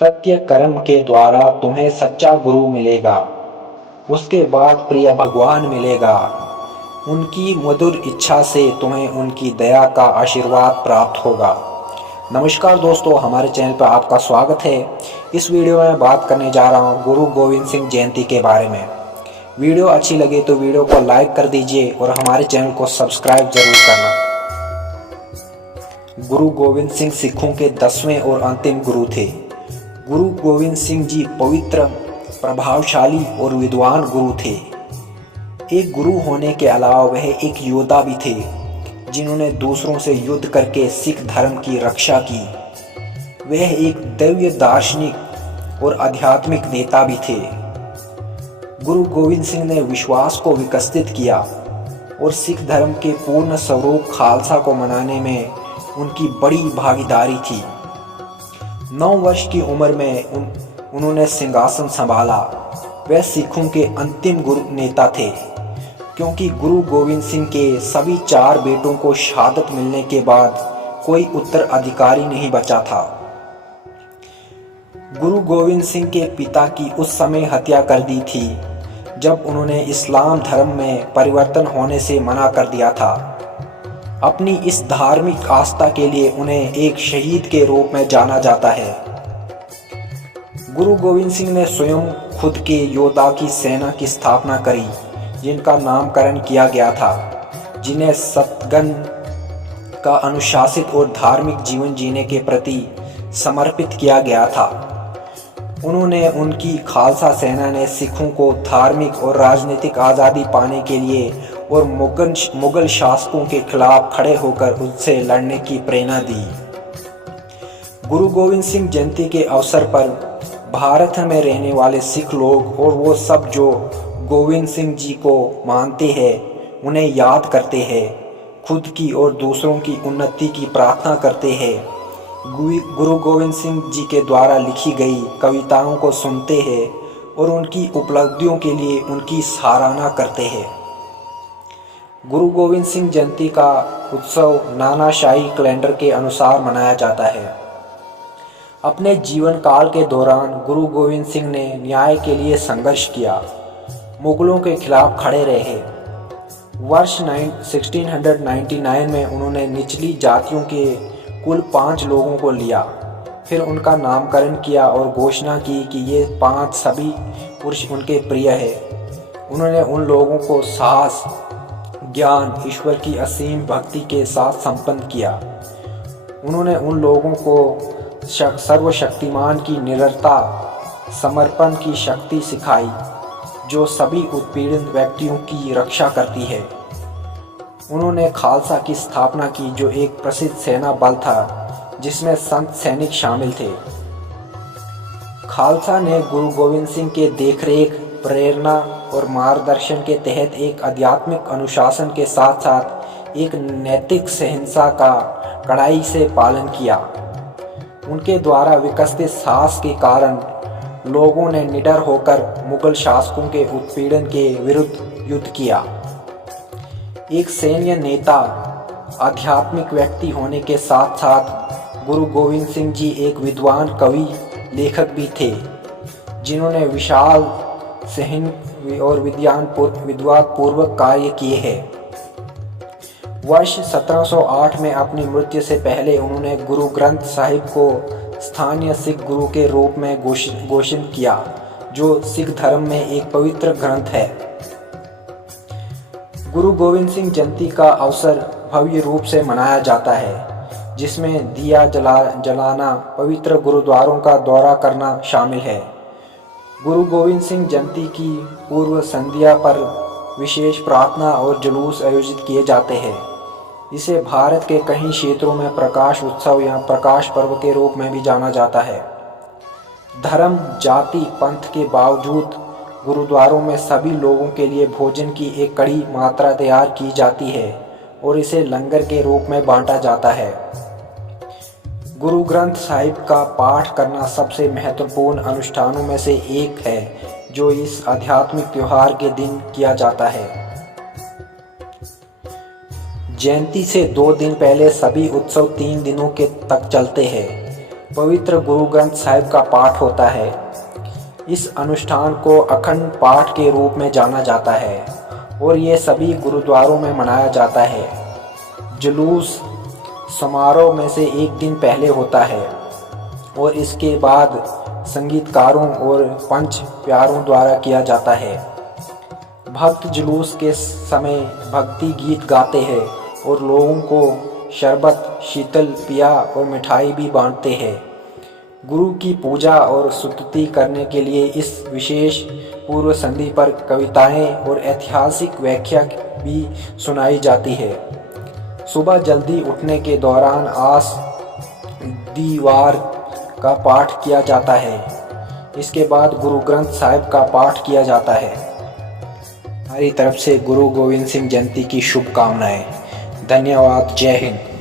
सत्य कर्म के द्वारा तुम्हें सच्चा गुरु मिलेगा। उसके बाद प्रिय भगवान मिलेगा। उनकी मधुर इच्छा से तुम्हें उनकी दया का आशीर्वाद प्राप्त होगा। नमस्कार दोस्तों, हमारे चैनल पर आपका स्वागत है। इस वीडियो में बात करने जा रहा हूँ गुरु गोविंद सिंह जयंती के बारे में। वीडियो अच्छी लगे तो वीडियो को लाइक कर दीजिए और हमारे चैनल को सब्सक्राइब जरूर करना। गुरु गोविंद सिंह सिखों के 10वें और अंतिम गुरु थे। गुरु गोविंद सिंह जी पवित्र, प्रभावशाली और विद्वान गुरु थे। एक गुरु होने के अलावा वह एक योद्धा भी थे, जिन्होंने दूसरों से युद्ध करके सिख धर्म की रक्षा की। वह एक दिव्य दार्शनिक और आध्यात्मिक नेता भी थे। गुरु गोविंद सिंह ने विश्वास को विकसित किया और सिख धर्म के पूर्ण स्वरूप खालसा को मनाने में उनकी बड़ी भागीदारी थी। 9 वर्ष की उम्र में उन्होंने सिंहासन संभाला। वह सिखों के अंतिम गुरु नेता थे, क्योंकि गुरु गोविंद सिंह के सभी 4 बेटों को शहादत मिलने के बाद कोई उत्तराधिकारी नहीं बचा था। गुरु गोविंद सिंह के पिता की उस समय हत्या कर दी थी जब उन्होंने इस्लाम धर्म में परिवर्तन होने से मना कर दिया था। अपनी इस धार्मिक आस्था के लिए उन्हें एक शहीद के रूप में जाना जाता है। गुरु गोविंद सिंह ने स्वयं खुद के योद्धा की सेना की स्थापना करी, जिनका नामकरण किया गया था, जिन्हें सतगन का अनुशासित और धार्मिक जीवन जीने के प्रति समर्पित किया गया था। उन्होंने उनकी खालसा सेना ने सिखों को धार्मिक और राजनीतिक आज़ादी पाने के लिए और मुगल शासकों के खिलाफ खड़े होकर उनसे लड़ने की प्रेरणा दी। गुरु गोविंद सिंह जयंती के अवसर पर भारत में रहने वाले सिख लोग और वो सब जो गोविंद सिंह जी को मानते हैं, उन्हें याद करते हैं, खुद की और दूसरों की उन्नति की प्रार्थना करते हैं। गुरु गोविंद सिंह जी के द्वारा लिखी गई कविताओं को सुनते हैं और उनकी उपलब्धियों के लिए उनकी सराहना करते हैं। गुरु गोविंद सिंह जयंती का उत्सव नानाशाही कैलेंडर के अनुसार मनाया जाता है। अपने जीवन काल के दौरान गुरु गोविंद सिंह ने न्याय के लिए संघर्ष किया, मुगलों के खिलाफ खड़े रहे। वर्ष 1699 में उन्होंने निचली जातियों के कुल 5 लोगों को लिया, फिर उनका नामकरण किया और घोषणा की कि ये 5 सभी पुरुष उनके प्रिय हैं। उन्होंने उन लोगों को साहस, ज्ञान, ईश्वर की असीम भक्ति के साथ संपन्न किया। उन्होंने उन लोगों को सर्वशक्तिमान की निरंतरता, समर्पण की शक्ति सिखाई, जो सभी उत्पीड़ित व्यक्तियों की रक्षा करती है। उन्होंने खालसा की स्थापना की, जो एक प्रसिद्ध सेना बल था जिसमें संत सैनिक शामिल थे। खालसा ने गुरु गोविंद सिंह के देखरेख, प्रेरणा और मार्गदर्शन के तहत एक आध्यात्मिक अनुशासन के साथ साथ एक नैतिक सहनता का कड़ाई से पालन किया। उनके द्वारा विकसित साहस के कारण लोगों ने निडर होकर मुगल शासकों के उत्पीड़न के विरुद्ध युद्ध किया। एक सैन्य नेता, आध्यात्मिक व्यक्ति होने के साथ साथ गुरु गोविंद सिंह जी एक विद्वान कवि, लेखक भी थे, जिन्होंने विशाल सहन और विद्वत्पूर्वक कार्य किए हैं। वर्ष 1708 में अपनी मृत्यु से पहले उन्होंने गुरु ग्रंथ साहिब को स्थानीय सिख गुरु के रूप में घोषित किया, जो सिख धर्म में एक पवित्र ग्रंथ है। गुरु गोविंद सिंह जयंती का अवसर भव्य रूप से मनाया जाता है, जिसमें दिया जलाना, पवित्र गुरुद्वारों का दौरा करना शामिल है। गुरु गोविंद सिंह जयंती की पूर्व संध्या पर विशेष प्रार्थना और जुलूस आयोजित किए जाते हैं। इसे भारत के कई क्षेत्रों में प्रकाश उत्सव या प्रकाश पर्व के रूप में भी जाना जाता है। धर्म, जाति, पंथ के बावजूद गुरुद्वारों में सभी लोगों के लिए भोजन की एक कड़ी मात्रा तैयार की जाती है और इसे लंगर के रूप में बांटा जाता है। गुरु ग्रंथ साहिब का पाठ करना सबसे महत्वपूर्ण अनुष्ठानों में से एक है, जो इस आध्यात्मिक त्योहार के दिन किया जाता है। जयंती से 2 दिन पहले सभी उत्सव 3 दिनों के तक चलते हैं। पवित्र गुरु ग्रंथ साहिब का पाठ होता है। इस अनुष्ठान को अखंड पाठ के रूप में जाना जाता है और ये सभी गुरुद्वारों में मनाया जाता है। जुलूस समारोह में से एक दिन पहले होता है और इसके बाद संगीतकारों और पंच प्यारों द्वारा किया जाता है। भक्त जुलूस के समय भक्ति गीत गाते हैं और लोगों को शरबत, शीतल पिया और मिठाई भी बांटते हैं। गुरु की पूजा और स्तुति करने के लिए इस विशेष पूर्व संधि पर कविताएं और ऐतिहासिक व्याख्या भी सुनाई जाती है। सुबह जल्दी उठने के दौरान आस दीवार का पाठ किया जाता है। इसके बाद गुरु ग्रंथ साहिब का पाठ किया जाता है। हमारी तरफ से गुरु गोविंद सिंह जयंती की शुभकामनाएं। धन्यवाद। जय हिंद।